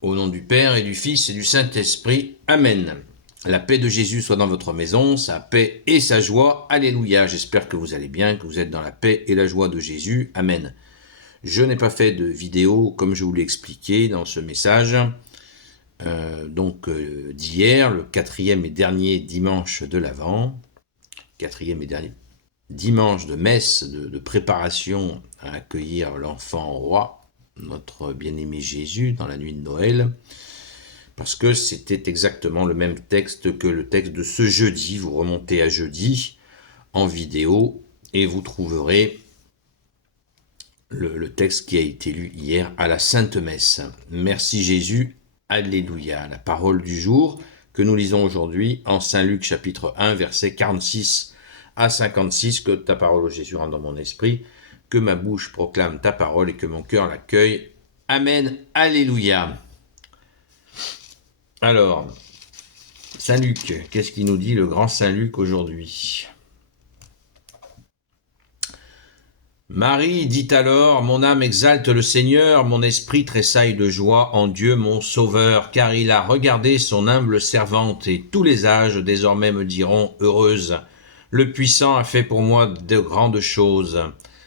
Au nom du Père et du Fils et du Saint-Esprit. Amen. La paix de Jésus soit dans votre maison, sa paix et sa joie. Alléluia. J'espère que vous allez bien, que vous êtes dans la paix et la joie de Jésus. Amen. Je n'ai pas fait de vidéo comme je vous l'ai expliqué dans ce message. D'hier, le quatrième et dernier dimanche de l'Avent, quatrième et dernier dimanche de messe, de préparation à accueillir l'enfant roi, notre bien-aimé Jésus, dans la nuit de Noël, parce que c'était exactement le même texte que le texte de ce jeudi. Vous remontez à jeudi en vidéo et vous trouverez le texte qui a été lu hier à la Sainte Messe. Merci Jésus, Alléluia. La parole du jour que nous lisons aujourd'hui en Saint Luc chapitre 1, versets 46 à 56. Que ta parole, ô Jésus, rentre dans mon esprit, que ma bouche proclame ta parole et que mon cœur l'accueille. Amen, Alléluia. Alors, Saint Luc, qu'est-ce qu'il nous dit le grand Saint Luc aujourd'hui ? Marie dit alors, mon âme exalte le Seigneur, mon esprit tressaille de joie en Dieu mon Sauveur, car il a regardé son humble servante, et tous les âges désormais me diront heureuse. Le Puissant a fait pour moi de grandes choses.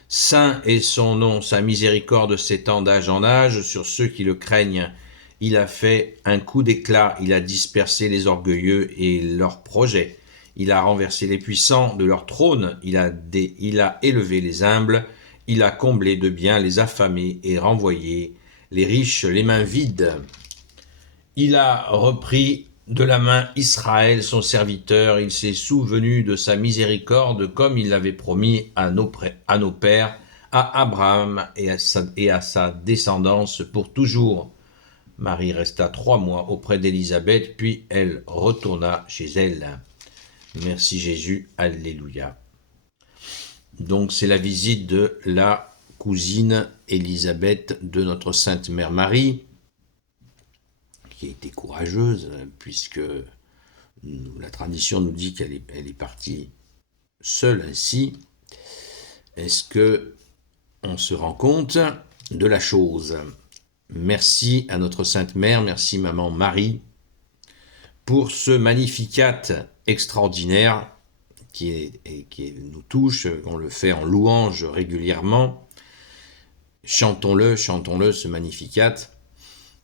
Saint est son nom, sa miséricorde s'étend d'âge en âge sur ceux qui le craignent. Il a fait un coup d'éclat, il a dispersé les orgueilleux et leurs projets. Il a renversé les puissants de leur trône, il a élevé les humbles, il a comblé de biens les affamés et renvoyé les riches les mains vides. Il a repris de la main Israël son serviteur, il s'est souvenu de sa miséricorde comme il l'avait promis à nos pères, à Abraham et à sa descendance pour toujours. Marie resta 3 mois auprès d'Élisabeth, puis elle retourna chez elle. Merci Jésus, Alléluia. Donc c'est la visite de la cousine Élisabeth de notre Sainte Mère Marie, qui a été courageuse, puisque la tradition nous dit qu'elle est partie seule ainsi. Est-ce que on se rend compte de la chose ? Merci à notre Sainte Mère, merci Maman Marie, pour ce Magnificat extraordinaire qui nous touche, on le fait en louange régulièrement. Chantons-le, ce Magnificat,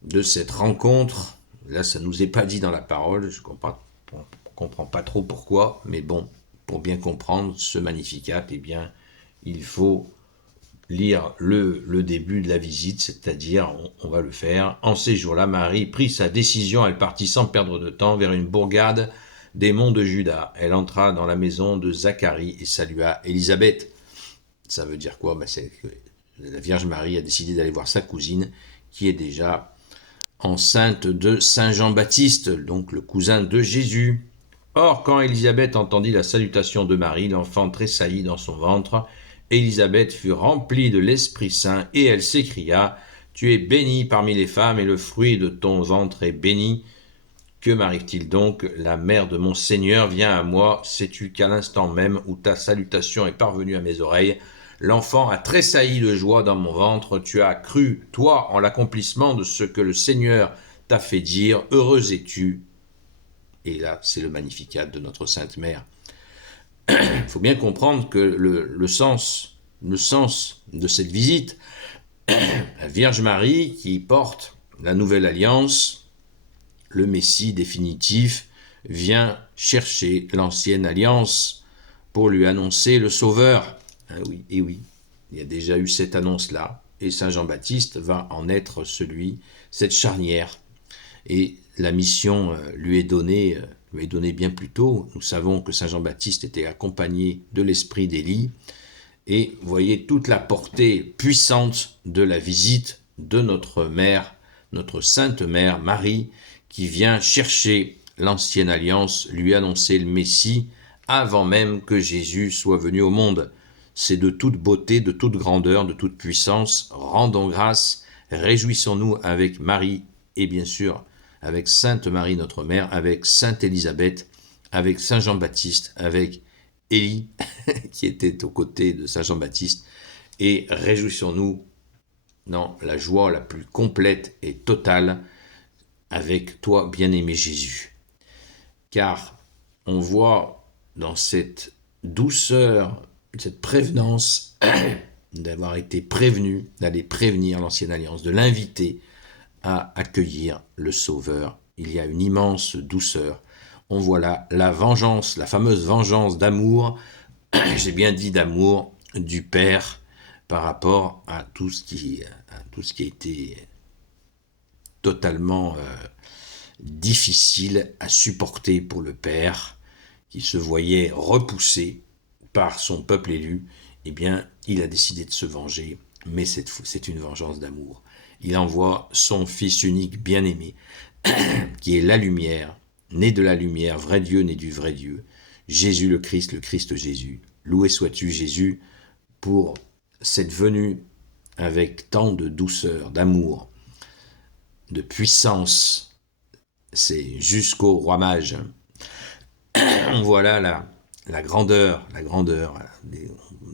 de cette rencontre. Là, ça ne nous est pas dit dans la parole, je ne comprends pas trop pourquoi, mais bon, pour bien comprendre ce Magnificat, eh bien, il faut lire le début de la visite, c'est-à-dire, on va le faire. En ces jours-là, Marie prit sa décision, elle partit sans perdre de temps vers une bourgade des monts de Juda. Elle entra dans la maison de Zacharie et salua Élisabeth. Ça veut dire quoi ? C'est que la Vierge Marie a décidé d'aller voir sa cousine, qui est déjà enceinte de Saint Jean-Baptiste, donc le cousin de Jésus. Or, quand Élisabeth entendit la salutation de Marie, l'enfant tressaillit dans son ventre. Élisabeth fut remplie de l'Esprit Saint, et elle s'écria, « Tu es bénie parmi les femmes, et le fruit de ton ventre est béni. Que m'arrive-t-il donc ? La mère de mon Seigneur vient à moi. Sais-tu qu'à l'instant même où ta salutation est parvenue à mes oreilles, l'enfant a tressailli de joie dans mon ventre. Tu as cru, toi, en l'accomplissement de ce que le Seigneur t'a fait dire. Heureuse es-tu. » Et là, c'est le Magnificat de notre Sainte Mère. Il faut bien comprendre que le sens de cette visite, la Vierge Marie qui porte la nouvelle alliance, le Messie définitif, vient chercher l'ancienne alliance pour lui annoncer le Sauveur. Ah oui, et oui, il y a déjà eu cette annonce-là, et Saint Jean-Baptiste va en être cette charnière. Et la mission lui est donnée bien plus tôt. Nous savons que Saint Jean-Baptiste était accompagné de l'esprit d'Élie. Et voyez toute la portée puissante de la visite de notre mère, notre Sainte Mère Marie, qui vient chercher l'ancienne alliance, lui annoncer le Messie avant même que Jésus soit venu au monde. C'est de toute beauté, de toute grandeur, de toute puissance. Rendons grâce, réjouissons-nous avec Marie et bien sûr avec Sainte Marie notre Mère, avec Sainte Élisabeth, avec Saint Jean-Baptiste, avec Élie qui était aux côtés de Saint Jean-Baptiste, et réjouissons-nous dans la joie la plus complète et totale avec toi, bien-aimé Jésus. Car on voit dans cette douceur, cette prévenance d'avoir été prévenu, d'aller prévenir l'ancienne alliance, de l'inviter à accueillir le Sauveur. Il y a une immense douceur. On voit là la vengeance, la fameuse vengeance d'amour, j'ai bien dit d'amour, du Père par rapport à tout ce qui a été totalement difficile à supporter pour le Père, qui se voyait repoussé par son peuple élu. Eh bien, il a décidé de se venger, mais c'est une vengeance d'amour. Il envoie son Fils unique bien-aimé, qui est la lumière, né de la lumière, vrai Dieu, né du vrai Dieu, Jésus le Christ Jésus. Loué sois-tu, Jésus, pour cette venue avec tant de douceur, d'amour, de puissance. C'est jusqu'au roi mage. On voit là la grandeur,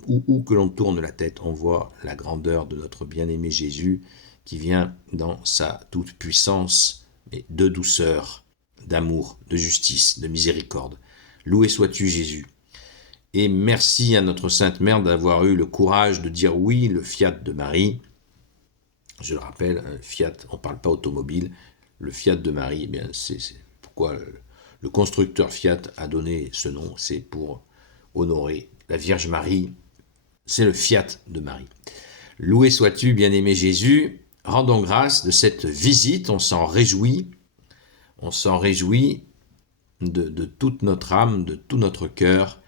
où que l'on tourne la tête, on voit la grandeur de notre bien-aimé Jésus qui vient dans sa toute puissance, mais de douceur, d'amour, de justice, de miséricorde. Loué sois-tu, Jésus. Et merci à notre Sainte Mère d'avoir eu le courage de dire oui, le Fiat de Marie. Je le rappelle, un Fiat, on ne parle pas automobile, le Fiat de Marie, eh bien c'est pourquoi le constructeur Fiat a donné ce nom, c'est pour honorer la Vierge Marie, c'est le Fiat de Marie. Loué sois-tu, bien-aimé Jésus, rendons grâce de cette visite, on s'en réjouit de toute notre âme, de tout notre cœur,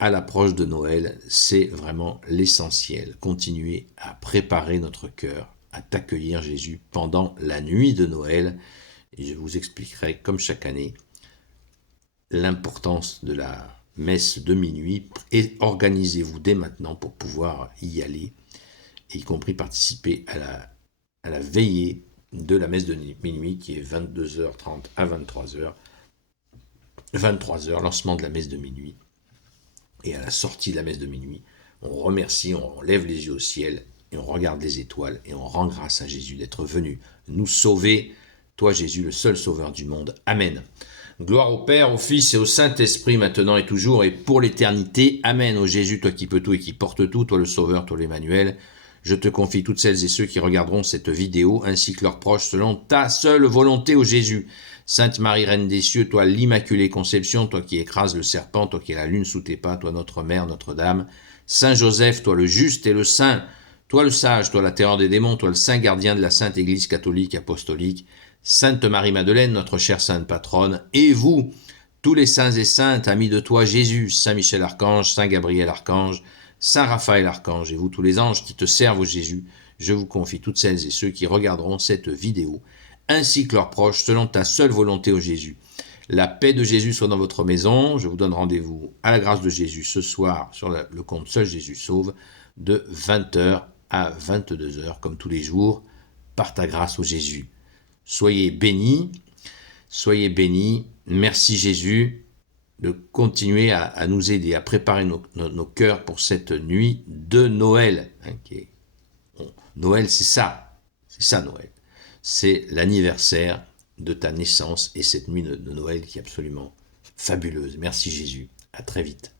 à l'approche de Noël, c'est vraiment l'essentiel. Continuer à préparer notre cœur, à t'accueillir Jésus pendant la nuit de Noël. Et je vous expliquerai, comme chaque année, l'importance de la messe de minuit. Et organisez-vous dès maintenant pour pouvoir y aller, y compris participer à la veillée de la messe de minuit qui est 22h30 à 23h. 23h, lancement de la messe de minuit. Et à la sortie de la messe de minuit, on remercie, on lève les yeux au ciel et on regarde les étoiles et on rend grâce à Jésus d'être venu nous sauver. Toi Jésus, le seul sauveur du monde. Amen. Gloire au Père, au Fils et au Saint-Esprit, maintenant et toujours et pour l'éternité. Amen. Ô Jésus, toi qui peux tout et qui portes tout, toi le Sauveur, toi l'Emmanuel, je te confie toutes celles et ceux qui regarderont cette vidéo, ainsi que leurs proches, selon ta seule volonté, ô Jésus. Sainte Marie, Reine des cieux, toi l'Immaculée Conception, toi qui écrases le serpent, toi qui es la lune sous tes pas, toi notre Mère, Notre-Dame. Saint Joseph, toi le juste et le saint, toi le sage, toi la terreur des démons, toi le saint gardien de la Sainte Église catholique apostolique. Sainte Marie-Madeleine, notre chère sainte patronne, et vous, tous les saints et saintes, amis de toi Jésus, Saint Michel Archange, Saint Gabriel Archange, Saint Raphaël Archange, et vous tous les anges qui te servent au Jésus, je vous confie toutes celles et ceux qui regarderont cette vidéo, ainsi que leurs proches, selon ta seule volonté au Jésus. La paix de Jésus soit dans votre maison. Je vous donne rendez-vous à la grâce de Jésus ce soir sur le compte Seul Jésus Sauve de 20h à 22h, comme tous les jours, par ta grâce au Jésus. Soyez bénis. Merci Jésus de continuer à nous aider, à préparer nos cœurs pour cette nuit de Noël. Noël, c'est ça Noël. C'est l'anniversaire de ta naissance et cette nuit de Noël qui est absolument fabuleuse. Merci Jésus, à très vite.